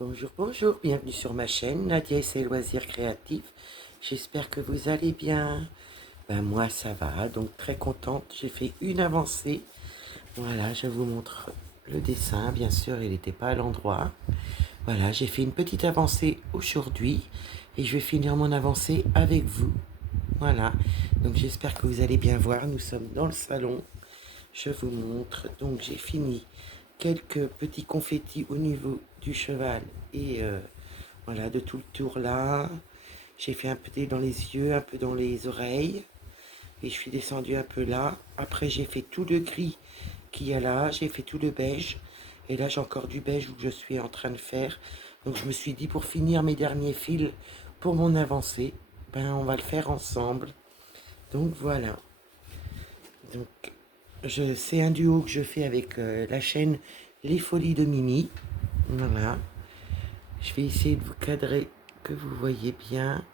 Bonjour, bonjour, bienvenue sur ma chaîne, Nadia et ses loisirs créatifs. J'espère que vous allez bien. Ben moi ça va, donc très contente. J'ai fait une avancée. Voilà, je vous montre le dessin. Bien sûr, il n'était pas à l'endroit. Voilà, j'ai fait une petite avancée aujourd'hui et je vais finir mon avancée avec vous. Voilà, donc j'espère que vous allez bien voir. Nous sommes dans le salon. Je vous montre. Donc j'ai fini quelques petits confettis au niveau du cheval et voilà, de tout le tour là. J'ai fait un peu dans les yeux, un peu dans les oreilles. Et je suis descendue un peu là. Après, j'ai fait tout le gris qu'il y a là. J'ai fait tout le beige. Et là, j'ai encore du beige où je suis en train de faire. Donc, je me suis dit, pour finir mes derniers fils pour mon avancée, ben, on va le faire ensemble. Donc, voilà. Donc, c'est un duo que je fais avec la chaîne Les Folies de Mimi. Voilà. Je vais essayer de vous cadrer, que vous voyez bien.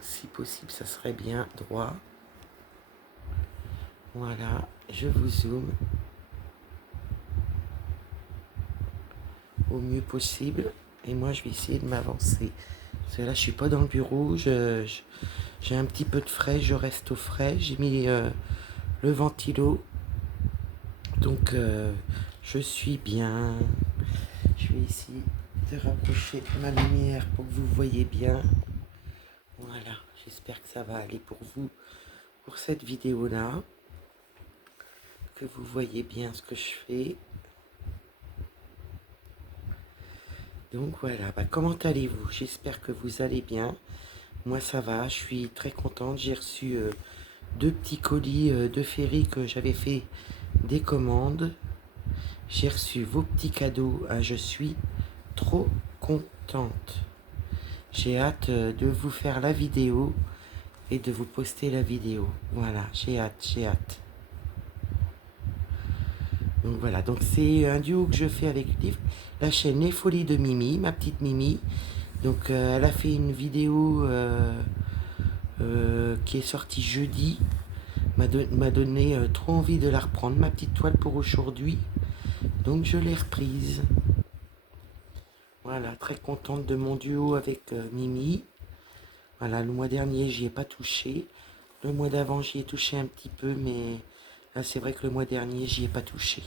Si possible, ça serait bien droit. Voilà, je vous zoome au mieux possible. Et moi, je vais essayer de m'avancer. Parce que là, je suis pas dans le bureau. J'ai un petit peu de frais, je reste au frais. J'ai mis le ventilo. Donc, je suis bien. Je vais essayer de rapprocher ma lumière pour que vous voyez bien. Voilà, j'espère que ça va aller pour vous pour cette vidéo-là. Que vous voyez bien ce que je fais. Donc voilà, comment allez-vous? J'espère que vous allez bien. Moi ça va, je suis très contente. J'ai reçu deux petits colis de Ferry que j'avais fait des commandes. J'ai reçu vos petits cadeaux. Hein, je suis trop contente. J'ai hâte de vous faire la vidéo et de vous poster la vidéo. Voilà, j'ai hâte, j'ai hâte. Donc voilà, donc c'est un duo que je fais avec la chaîne Les Folies de Mimi, ma petite Mimi. Donc elle a fait une vidéo qui est sortie jeudi. M'a donné trop envie de la reprendre, ma petite toile pour aujourd'hui. Donc je l'ai reprise. Voilà, très contente de mon duo avec Mimi. Voilà, le mois dernier, j'y ai pas touché. Le mois d'avant, j'y ai touché un petit peu, mais là, c'est vrai que le mois dernier, j'y ai pas touché.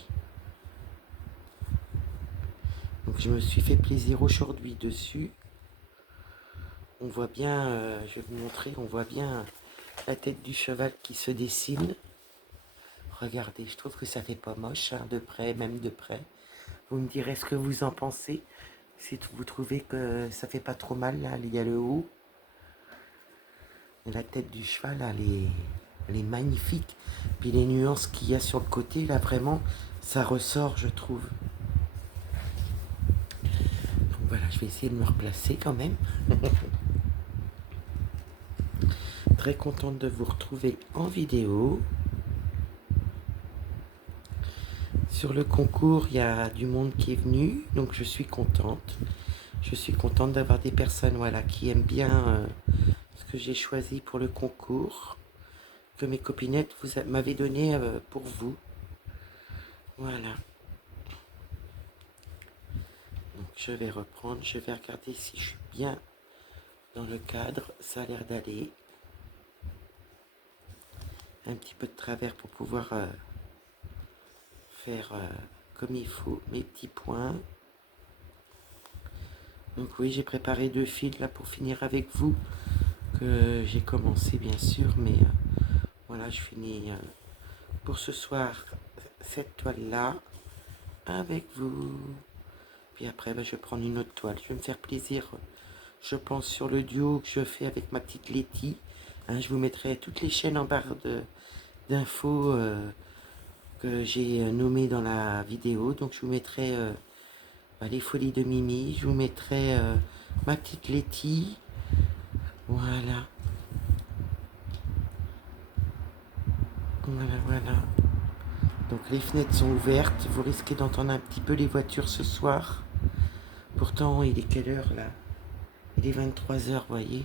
Donc je me suis fait plaisir aujourd'hui dessus. On voit bien, je vais vous montrer, on voit bien la tête du cheval qui se dessine. Regardez, je trouve que ça fait pas moche, hein, de près, même de près. Vous me direz ce que vous en pensez. Si vous trouvez que ça fait pas trop mal, là, il y a le haut. Et la tête du cheval, là, elle est magnifique. Puis les nuances qu'il y a sur le côté, là, vraiment, ça ressort, je trouve. Donc voilà, je vais essayer de me replacer quand même. Très contente de vous retrouver en vidéo. Sur le concours, il y a du monde qui est venu, donc je suis contente. Je suis contente d'avoir des personnes voilà, qui aiment bien ce que j'ai choisi pour le concours, que mes copinettes m'avaient donné pour vous. Voilà. Donc je vais reprendre, je vais regarder si je suis bien dans le cadre. Ça a l'air d'aller. Un petit peu de travers pour pouvoir faire comme il faut mes petits points. Donc oui, j'ai préparé deux fils là pour finir avec vous, que j'ai commencé bien sûr, mais voilà, je finis pour ce soir cette toile là avec vous. Puis après, je vais prendre une autre toile. Je vais me faire plaisir, je pense, sur le duo que je fais avec ma petite Letty. Hein, je vous mettrai toutes les chaînes en barre d'infos que j'ai nommées dans la vidéo. Donc je vous mettrai les Folies de Mimi. Je vous mettrai ma petite Letty. Voilà. Voilà, voilà. Donc les fenêtres sont ouvertes. Vous risquez d'entendre un petit peu les voitures ce soir. Pourtant, il est quelle heure là? Il est 23h, vous voyez.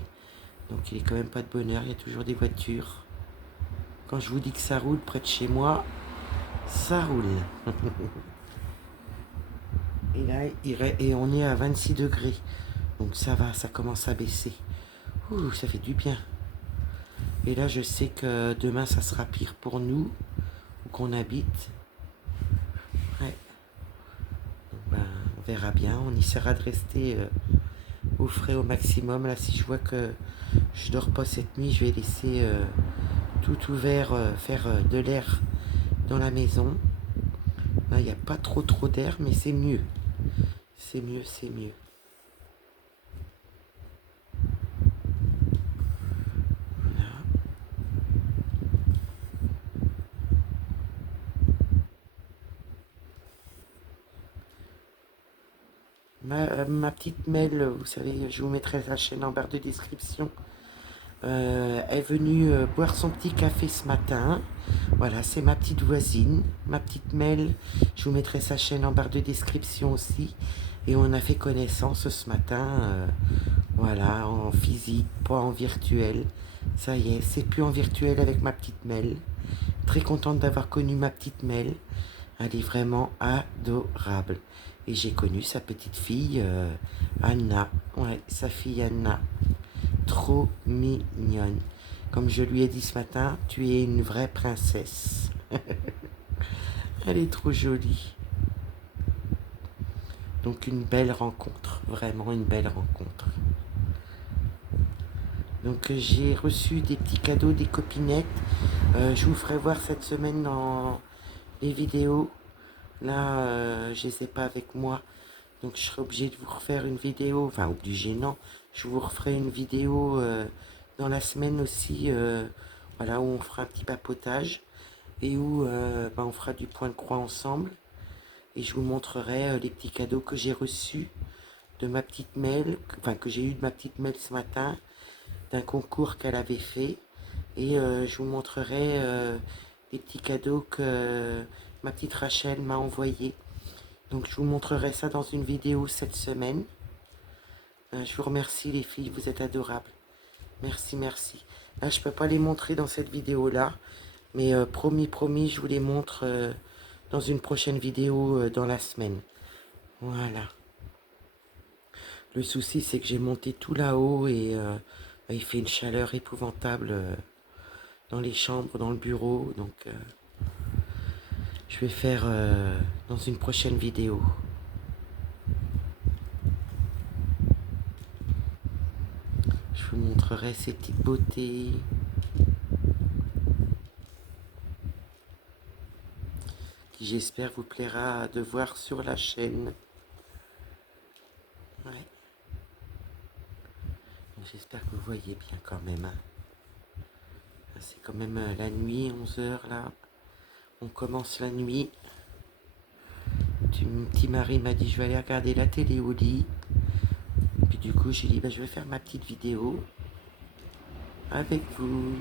Donc il est quand même pas de bonne heure. Il y a toujours des voitures. Quand je vous dis que ça roule près de chez moi, ça roule. Et là, et on est à 26 degrés. Donc ça va, ça commence à baisser. Ouh, ça fait du bien. Et là, je sais que demain, ça sera pire pour nous, où qu'on habite. Ouais. Donc, ben, on verra bien. On essaiera de rester au frais au maximum. Là, si je vois que je dors pas cette nuit, je vais laisser tout ouvert, faire de l'air dans la maison. Là, il n'y a pas trop d'air, mais c'est mieux. C'est mieux, c'est mieux. Voilà. Ma petite Mel, vous savez, je vous mettrai sa chaîne en barre de description. Est venue boire son petit café ce matin. Voilà, c'est ma petite voisine, ma petite Mel. Je vous mettrai sa chaîne en barre de description aussi. Et on a fait connaissance ce matin, voilà, en physique, pas en virtuel. Ça y est, c'est plus en virtuel avec ma petite Mel. Très contente d'avoir connu ma petite Mel. Elle est vraiment adorable. Et j'ai connu sa petite fille, Anna. Ouais, sa fille Anna. Trop mignonne. Comme je lui ai dit ce matin, tu es une vraie princesse. Elle est trop jolie. Donc une belle rencontre, vraiment une belle rencontre. Donc j'ai reçu des petits cadeaux, des copinettes. Je vous ferai voir cette semaine dans les vidéos. Là, je les ai pas avec moi. Donc je serai obligé de vous refaire une vidéo. Enfin, obligé non. Je vous referai une vidéo dans la semaine aussi. Voilà, où on fera un petit papotage. Et où ben, on fera du point de croix ensemble. Et je vous montrerai les petits cadeaux que j'ai reçus de ma petite Mel. Enfin, que j'ai eu de ma petite Mel ce matin. D'un concours qu'elle avait fait. Et je vous montrerai les petits cadeaux que ma petite Rachel m'a envoyés. Donc je vous montrerai ça dans une vidéo cette semaine. Je vous remercie les filles, vous êtes adorables. Merci, merci. Là, je ne peux pas les montrer dans cette vidéo-là. Mais promis, je vous les montre dans une prochaine vidéo dans la semaine. Voilà. Le souci, c'est que j'ai monté tout là-haut et il fait une chaleur épouvantable dans les chambres, dans le bureau. Donc, je vais faire dans une prochaine vidéo. Je vous montrerai ces petites beautés. Qui j'espère vous plaira de voir sur la chaîne. Ouais. J'espère que vous voyez bien quand même. Hein. C'est quand même la nuit, 11 h là. On commence la nuit. Mon petit mari m'a dit je vais aller regarder la télé au lit. Puis du coup j'ai dit bah, je vais faire ma petite vidéo avec vous.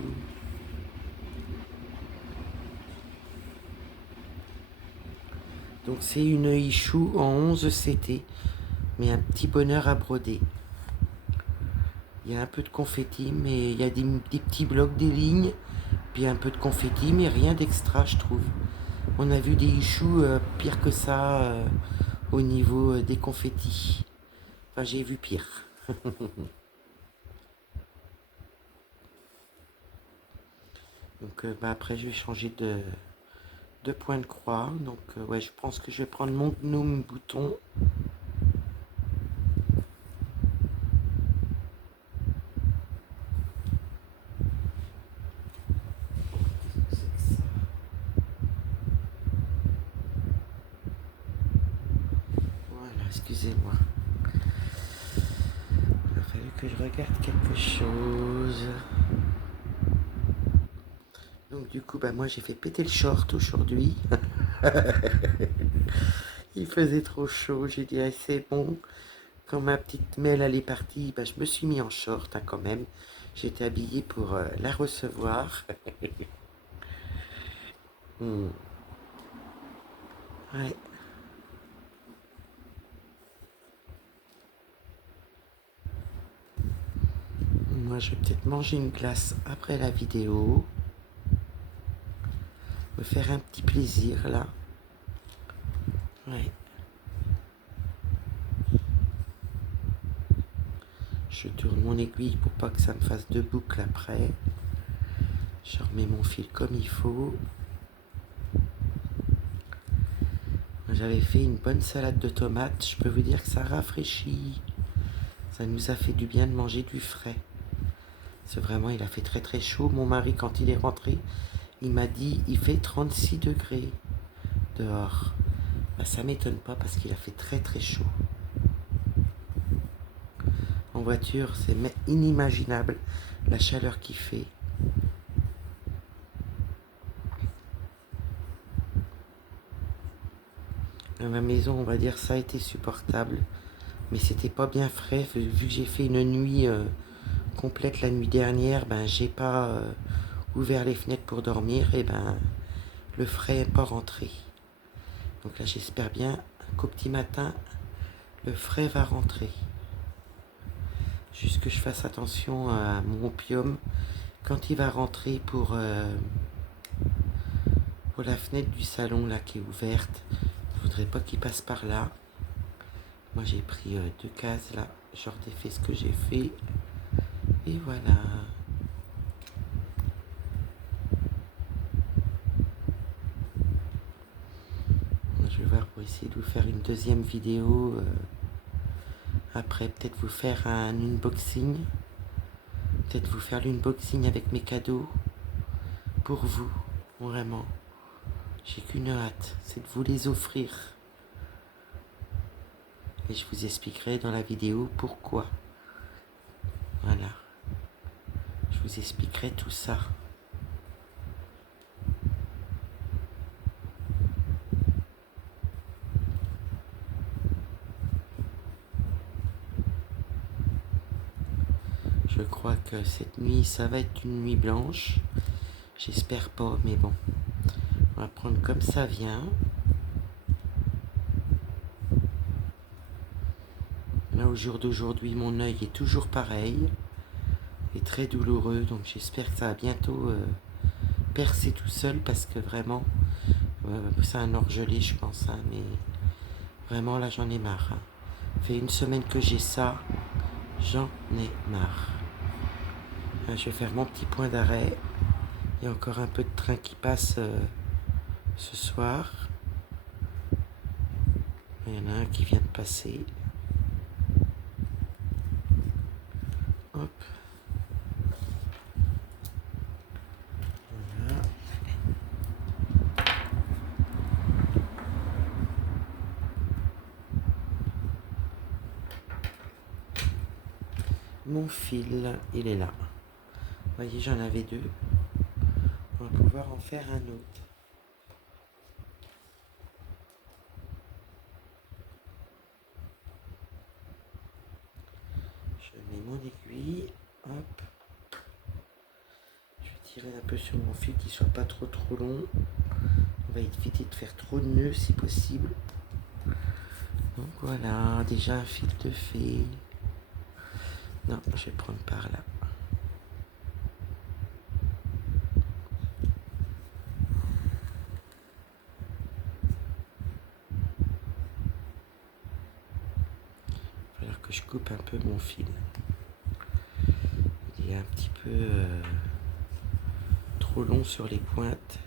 Donc c'est une Ichou en 11 CT. Mais un petit bonheur à broder. Il y a un peu de confetti, mais il y a des petits blocs, des lignes. Puis un peu de confetti, mais rien d'extra je trouve. On a vu des Ichous pire que ça au niveau des confettis. Enfin, j'ai vu pire. Donc, bah, après, je vais changer de point de croix. Donc, ouais, je pense que je vais prendre mon gnome bouton. Voilà, excusez-moi. Il a fallu que je regarde quelque chose. Donc du coup, bah, moi j'ai fait péter le short aujourd'hui. Il faisait trop chaud, j'ai dit ah, c'est bon. Quand ma petite Mel elle est partie, bah, je me suis mis en short hein, quand même. J'étais habillée pour la recevoir. Hmm. Ouais. Moi je vais peut-être manger une glace après la vidéo. Me faire un petit plaisir là. Ouais. Je tourne mon aiguille pour pas que ça me fasse deux boucles après. Je remets mon fil comme il faut. J'avais fait une bonne salade de tomates. Je peux vous dire que ça rafraîchit. Ça nous a fait du bien de manger du frais. C'est vraiment, il a fait très très chaud. Mon mari, quand il est rentré, il m'a dit, il fait 36 degrés dehors. Bah, ça m'étonne pas parce qu'il a fait très très chaud. En voiture, c'est inimaginable la chaleur qu'il fait. À la maison, on va dire, ça a été supportable. Mais c'était pas bien frais. Vu que j'ai fait une nuit complète la nuit dernière, ben j'ai pas ouvert les fenêtres pour dormir et ben le frais n'est pas rentré. Donc là, j'espère bien qu'au petit matin, le frais va rentrer. Juste que je fasse attention à mon opium quand il va rentrer pour la fenêtre du salon là qui est ouverte. Je voudrais pas qu'il passe par là. Moi j'ai pris 2 cases là, je redéfais ce que j'ai fait et voilà. Je vais voir pour essayer de vous faire une deuxième vidéo. Après peut-être vous faire un unboxing. Peut-être vous faire l'unboxing avec mes cadeaux. Pour vous, vraiment. J'ai qu'une hâte, c'est de vous les offrir. Et je vous expliquerai dans la vidéo pourquoi. Voilà. Je vous expliquerai tout ça. Je crois que cette nuit, ça va être une nuit blanche. J'espère pas, mais bon. On va prendre comme ça vient. Là, au jour d'aujourd'hui, mon œil est toujours pareil. Et très douloureux, donc j'espère que ça va bientôt percer tout seul parce que vraiment, c'est un orgelé, je pense. Hein, mais vraiment, là, j'en ai marre. Hein. Ça fait une semaine que j'ai ça. J'en ai marre. Je vais faire mon petit point d'arrêt. Il y a encore un peu de train qui passe ce soir. Il y en a un qui vient de passer. Hop. Voilà. Mon fil, il est là. Vous voyez, j'en avais 2. On va pouvoir en faire un autre. Je mets mon aiguille. Hop. Je vais tirer un peu sur mon fil qu'il soit pas trop long. On va éviter de faire trop de nœuds si possible. Donc voilà, déjà un fil de fait. Non, je vais prendre par là. Il va falloir que je coupe un peu mon fil. Il est un petit peu trop long sur les pointes.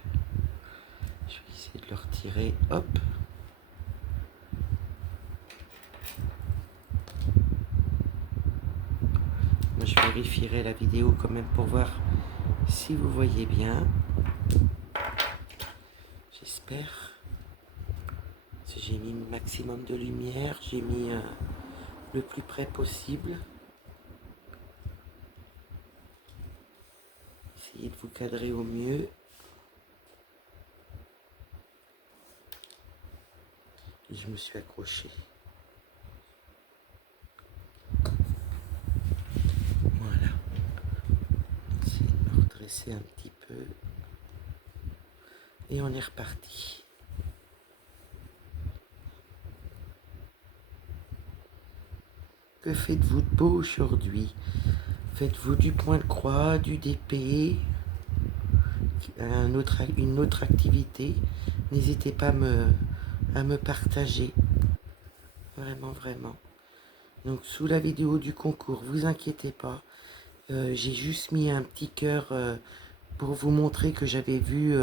Je vais essayer de le retirer. Hop. Moi, je vérifierai la vidéo quand même pour voir si vous voyez bien. J'espère. Si j'ai mis le maximum de lumière, j'ai mis le plus près possible. Essayez de vous cadrer au mieux. Et je me suis accroché. Voilà. Essayez de me redresser un petit peu. Et on est reparti. Que faites-vous de beau aujourd'hui? Faites-vous du point de croix, du DP, une autre activité? N'hésitez pas à me partager. Vraiment, vraiment. Donc sous la vidéo du concours, vous inquiétez pas. J'ai juste mis un petit cœur pour vous montrer que j'avais vu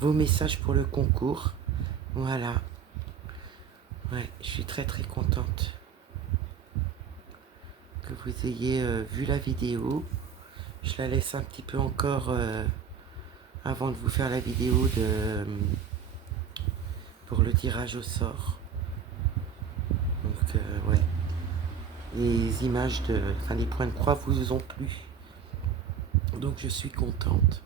vos messages pour le concours. Voilà. Ouais, je suis très très contente que vous ayez vu la vidéo. Je la laisse un petit peu encore avant de vous faire la vidéo pour le tirage au sort. Donc ouais, les images enfin les points de croix vous ont plu. Donc je suis contente.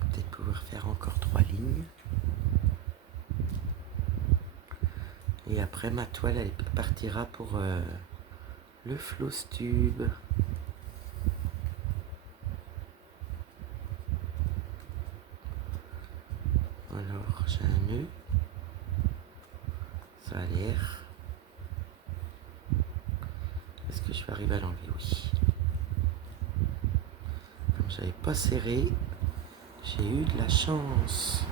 Peut-être pouvoir faire encore 3 lignes. Et après ma toile elle partira pour le floss tube. Alors j'ai un nœud. Ça a l'air. Est-ce que je vais arriver à l'enlever? Oui. Comme j'avais pas serré, j'ai eu de la chance.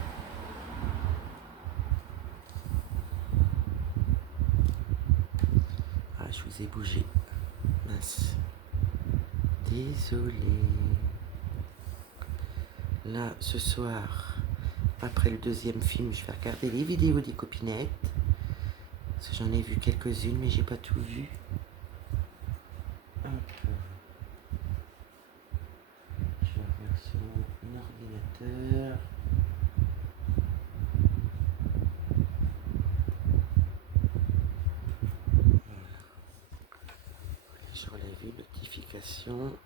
Ah, je vous ai bougé. Mince. Désolé. Là, ce soir, après le deuxième film, je vais regarder les vidéos des copinettes. Parce que j'en ai vu quelques-unes, mais j'ai pas tout vu. Hop. Je vais regarder sur mon ordinateur. Je relève une notification.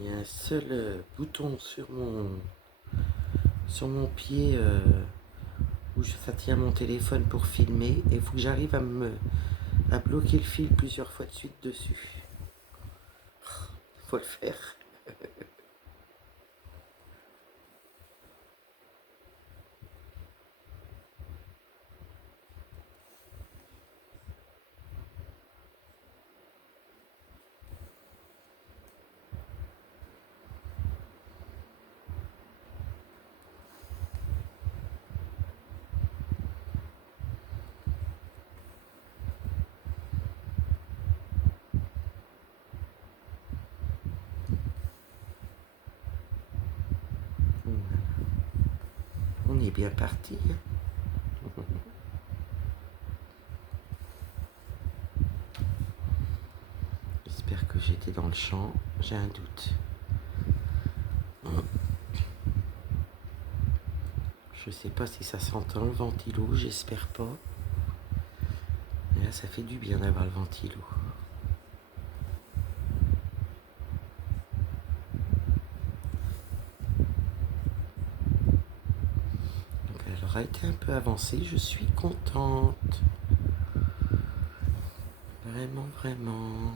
Il y a un seul bouton sur mon pied où ça tient mon téléphone pour filmer. Et il faut que j'arrive à bloquer le fil plusieurs fois de suite dessus. Il faut le faire. On est bien parti. J'espère que j'étais dans le champ. J'ai un doute. Je sais pas si ça s'entend le ventilo, j'espère pas. Mais là, ça fait du bien d'avoir le ventilo. Donc elle aura été un peu avancée, je suis contente. Vraiment, vraiment.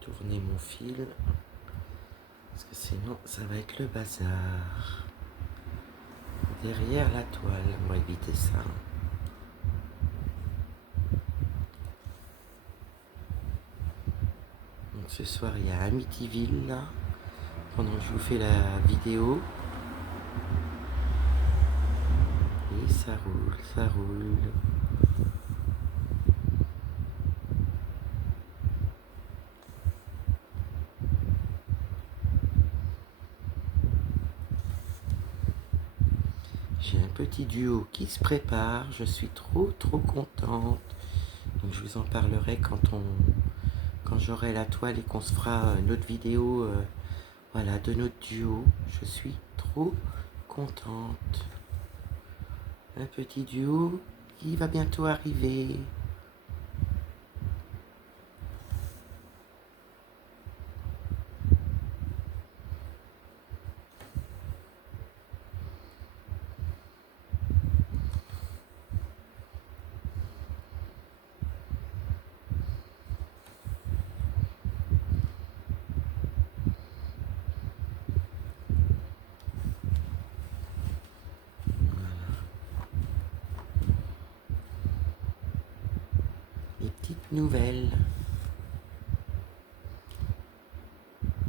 Tourner mon fil. Parce que sinon, ça va être le bazar. Derrière la toile, on va éviter ça. Donc ce soir, il y a Amityville là. Pendant que je vous fais la vidéo. Et ça roule, ça roule. J'ai un petit duo qui se prépare, je suis trop contente. Donc je vous en parlerai quand j'aurai la toile et qu'on se fera une autre vidéo voilà, de notre duo. Je suis trop contente. Un petit duo qui va bientôt arriver. les petites nouvelles.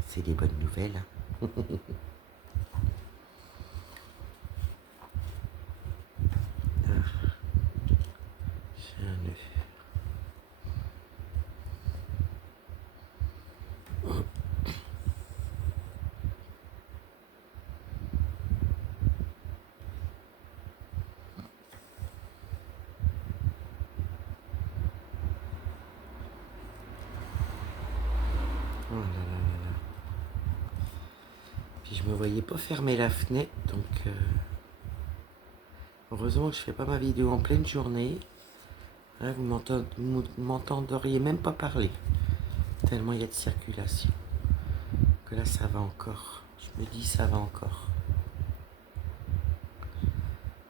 C'est des bonnes nouvelles. Hein. Ah, j'ai un œuf. Oh là là là là. Puis je me voyais pas fermer la fenêtre, donc heureusement que je fais pas ma vidéo en pleine journée. Là, vous m'entendriez même pas parler, tellement il y a de circulation. Que là, ça va encore. Je me dis, ça va encore.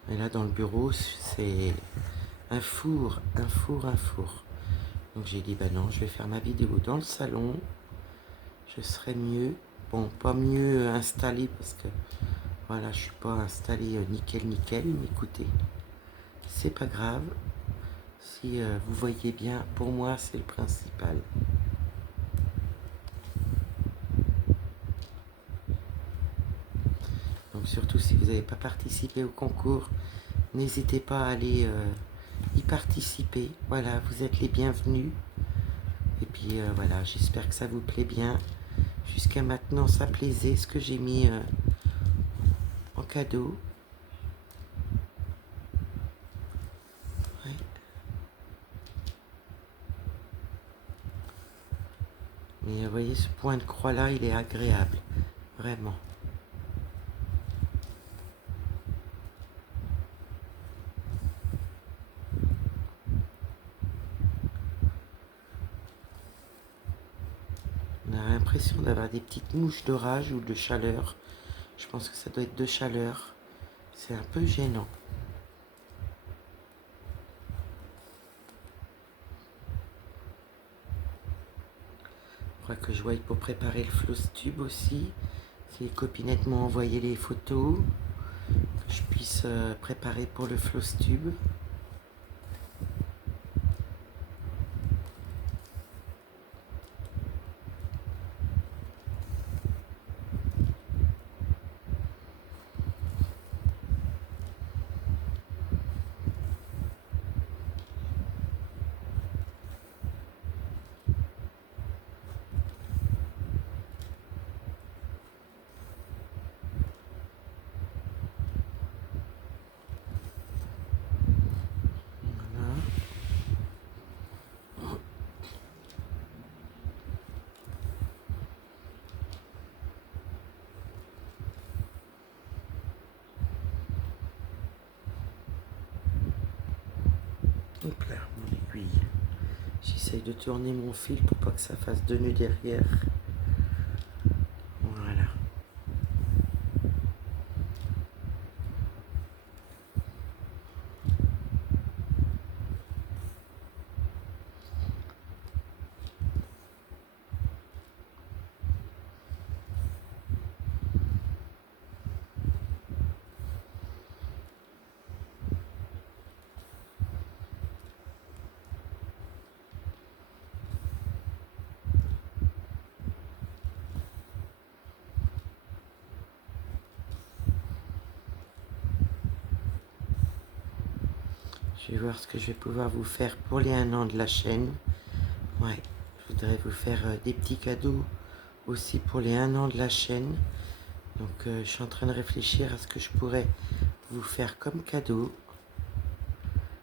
Et là, dans le bureau, c'est un four, un four, un four. Donc j'ai dit, bah non, je vais faire ma vidéo dans le salon. Je serai mieux. Bon, pas mieux installé parce que voilà, je suis pas installé nickel nickel, mais écoutez, c'est pas grave. Si vous voyez bien, pour moi, c'est le principal. Donc surtout si vous n'avez pas participé au concours, n'hésitez pas à aller y participer. Voilà, vous êtes les bienvenus. Et puis voilà, j'espère que ça vous plaît bien. Jusqu'à maintenant, ça plaisait ce que j'ai mis en cadeau. Ouais. Mais vous voyez, ce point de croix là, il est agréable. Vraiment. On a l'impression d'avoir des petites mouches d'orage ou de chaleur. Je pense que ça doit être de chaleur. C'est un peu gênant. Je crois que je voie pour préparer le floss tube aussi. Si les copinettes m'ont envoyé les photos, que je puisse préparer pour le floss tube. Voilà. Hop là, mon aiguille. J'essaye de tourner mon fil pour pas que ça fasse deux nœuds derrière. Voilà. Je vais voir ce que je vais pouvoir vous faire pour les 1 an de la chaîne. Ouais, je voudrais vous faire des petits cadeaux aussi pour les 1 an de la chaîne. Donc je suis en train de réfléchir à ce que je pourrais vous faire comme cadeau.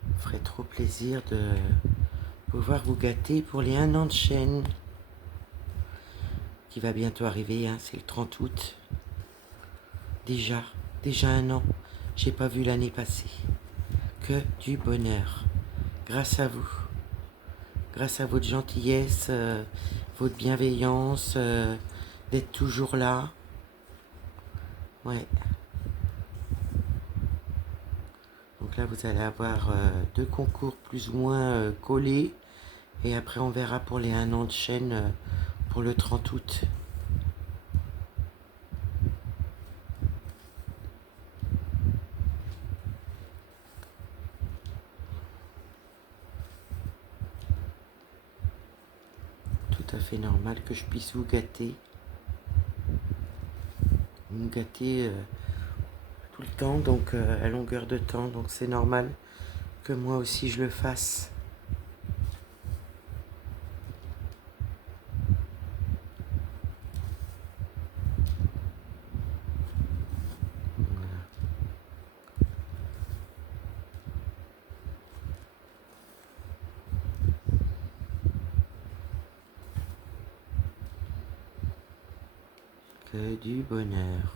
Ça me ferait trop plaisir de pouvoir vous gâter pour les 1 an de chaîne. Qui va bientôt arriver, hein, c'est le 30 août. Déjà 1 an. J'ai pas vu l'année passer. Que du bonheur. Grâce à vous. Grâce à votre gentillesse, votre bienveillance, d'être toujours là. Ouais. Donc là, vous allez avoir 2 concours plus ou moins collés. Et après, on verra pour les 1 an de chaîne pour le 30 août. tout à fait normal que je puisse vous gâter. Vous gâter tout le temps, donc à longueur de temps, donc c'est normal que moi aussi je le fasse. Voilà. Que du bonheur.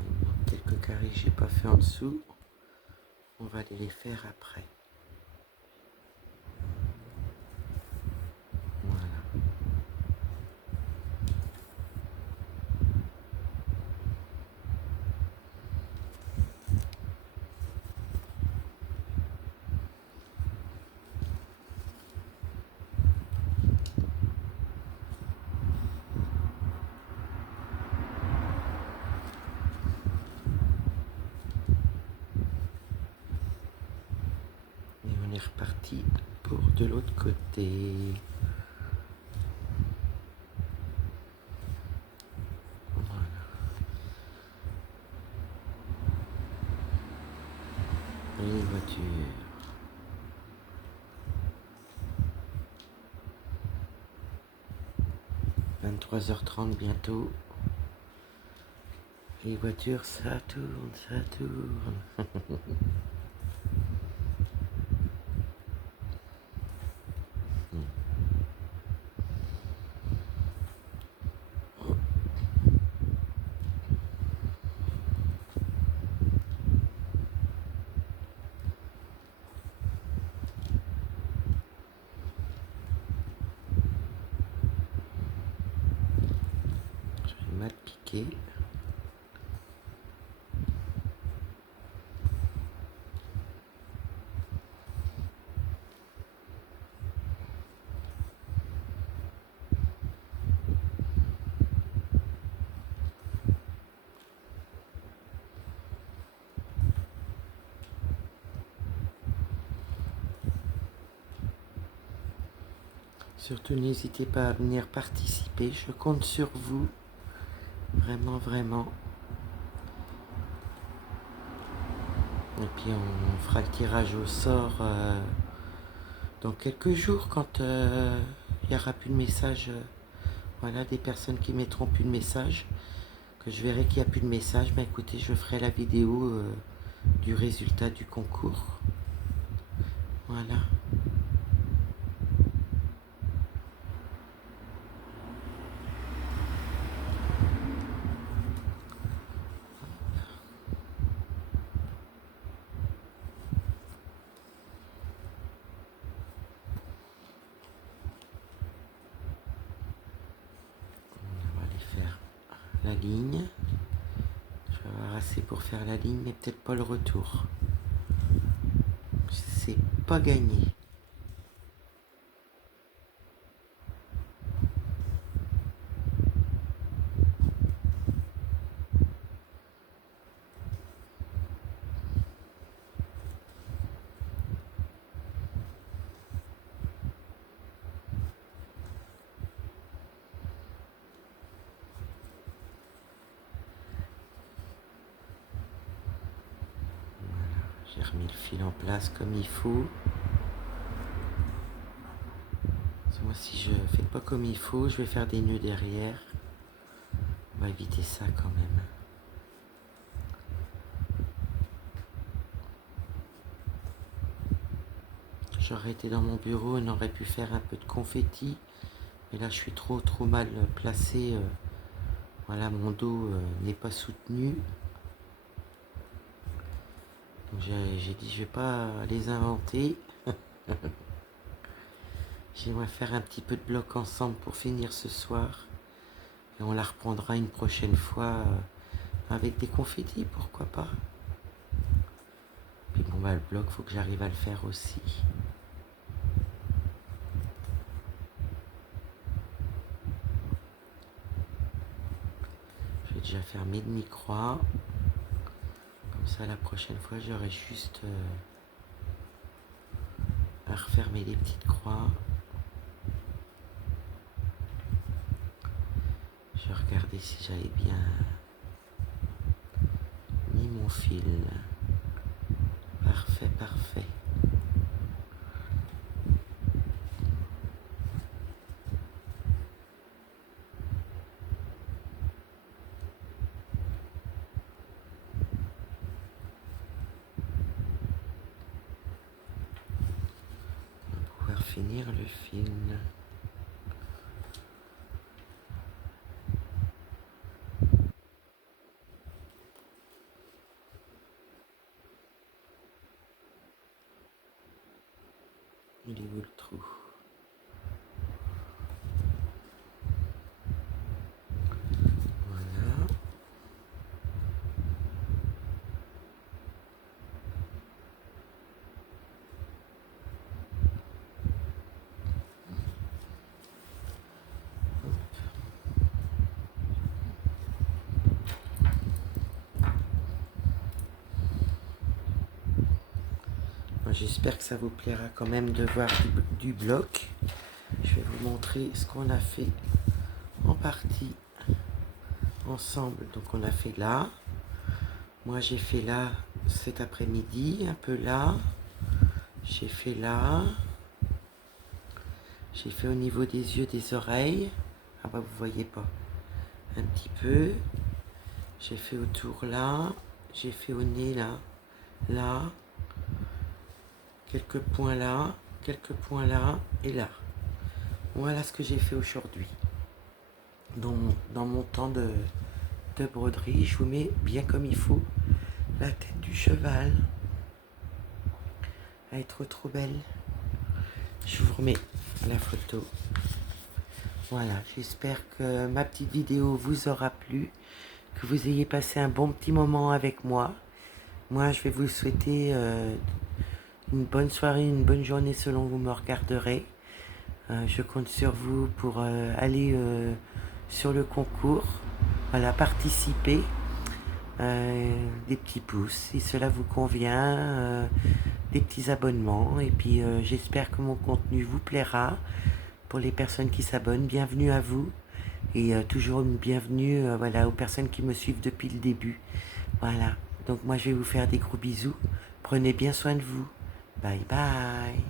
Il manque quelques carrés que j'ai pas fait en dessous. On va aller les faire après. Voilà. Et on est reparti pour de l'autre côté. Voilà. Et les voitures. 23h30 bientôt. Les voitures, ça tourne, ça tourne. J'ai mal piqué. Surtout, n'hésitez pas à venir participer. Je compte sur vous. Vraiment, vraiment. Et puis, on fera le tirage au sort dans quelques jours quand il n'y aura plus de message. Voilà, des personnes qui mettront plus de message. Que je verrai qu'il n'y a plus de message. Ben écoutez, je ferai la vidéo du résultat du concours. Voilà. On va aller faire la ligne. Je vais avoir assez pour faire la ligne, mais peut-être pas le retour. C'est pas gagné. J'ai remis le fil en place comme il faut. Moi, si je fais pas comme il faut, je vais faire des nœuds derrière. On va éviter ça quand même. J'aurais été dans mon bureau, on aurait pu faire un peu de confetti. Mais là, je suis trop mal placé. Voilà, mon dos n'est pas soutenu. Donc j'ai dit, je vais pas les inventer. J'aimerais faire un petit peu de bloc ensemble pour finir ce soir. Et on la reprendra une prochaine fois avec des confettis, pourquoi pas. Puis bon, bah, le bloc, faut que j'arrive à le faire aussi. Je vais déjà faire mes demi-croix. Comme ça, la prochaine fois, j'aurai juste à refermer les petites croix. Je vais regarder si j'avais bien mis mon fil. Parfait, parfait. On va pouvoir finir le fil. Il est où le trou? Voilà. J'espère que ça vous plaira quand même de voir du bloc. Je vais vous montrer ce qu'on a fait en partie ensemble. Donc on a fait là. Moi j'ai fait là cet après-midi, un peu là. J'ai fait là. J'ai fait au niveau des yeux, des oreilles. Ah bah vous voyez pas. Un petit peu. J'ai fait autour là. J'ai fait au nez là. Là. Quelques points là. Quelques points là. Et là. Voilà ce que j'ai fait aujourd'hui. Dans mon temps de broderie, je vous mets bien comme il faut la tête du cheval. Elle est trop trop belle. Je vous remets la photo. Voilà, j'espère que ma petite vidéo vous aura plu, que vous ayez passé un bon petit moment avec moi. Moi, je vais vous souhaiter une bonne soirée, une bonne journée selon vous me regarderez. Je compte sur vous pour aller sur le concours, voilà, participer. Des petits pouces si cela vous convient, des petits abonnements, et puis j'espère que mon contenu vous plaira. Pour les personnes qui s'abonnent, bienvenue à vous, et toujours une bienvenue voilà, aux personnes qui me suivent depuis le début. Voilà, donc moi je vais vous faire des gros bisous, prenez bien soin de vous, bye bye.